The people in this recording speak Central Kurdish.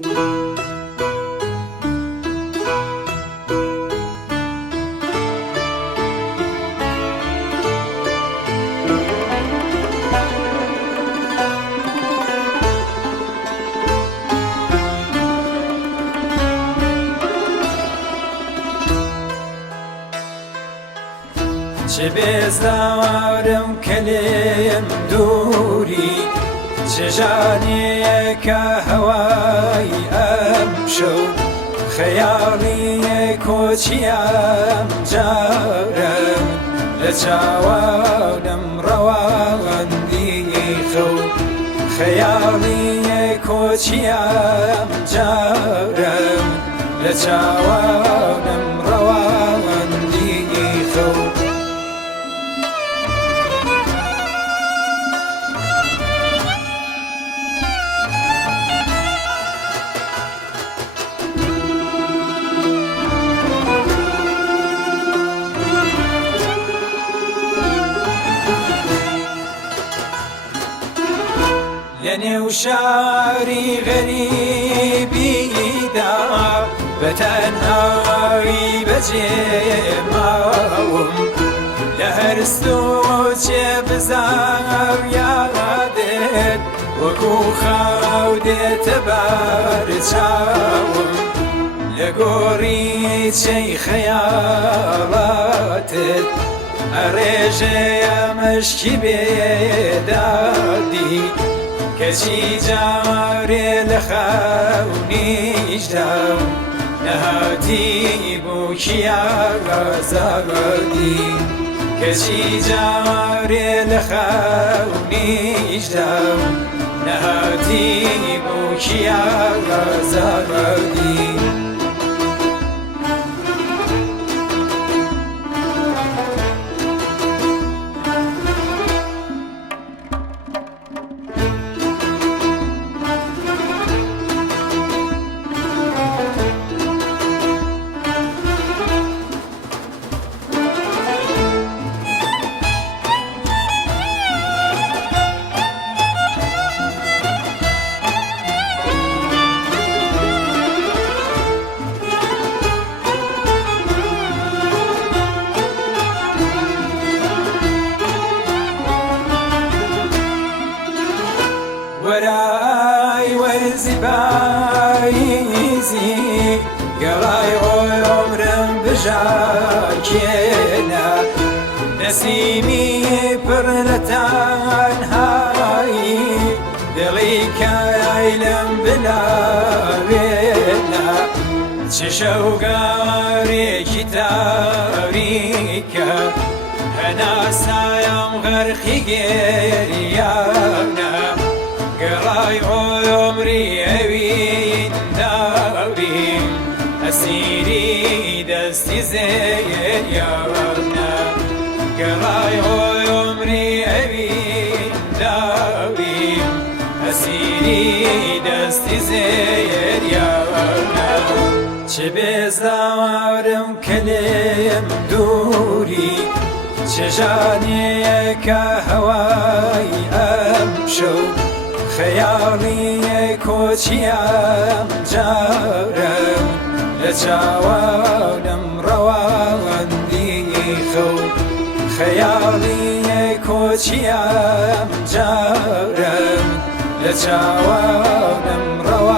چه بێزارم کە لێم دووری چه ژانێکە هەوای ئەم شەو خەیاڵی کۆچیام جارە لە چاوانم ڕەواندی خەو خەیاڵی کۆچیام جارە لە چاوانم ڕەواندی خەو لنێو شاری غەریبیدا بەتەنهایی بەجێماوم لە هەر سۆچێ بزاویادێت وەکو خاو دێتە بەر چاوم لە گۆڕی چەی خەیاڵاتت ئەڕێژەیە مەشکی بێدادی کەچی جارێ لە خەونیشدا نەهاتی بۆ کیاگازادی کەچی جارێ لە خەونیشدا نەهاتی بۆ کیاگازادی وەرای وەرزی پاییزی گەڵای عۆمرم بژاکێنە نەسیمی پڕ لە تەنهایی دڵی کای لەم بلاوێنە چه شەوگارێکی تاریکە هەناسایم غەرقی گێریانە گەڕای عۆمری ئەوین داویم ئەسیری دەستی زێریانە گەڕای عۆمری ئەوین داویم ئەسیری دەستی زێریانە چه بێزارم کە لێم دووری چه ژانێکە هەوای ئەم شەو خەیاڵی کۆچیام جارە لە چاوانم ڕەواندی خەو خەیاڵی کۆچیام جارە لە چاوانم ڕەواندی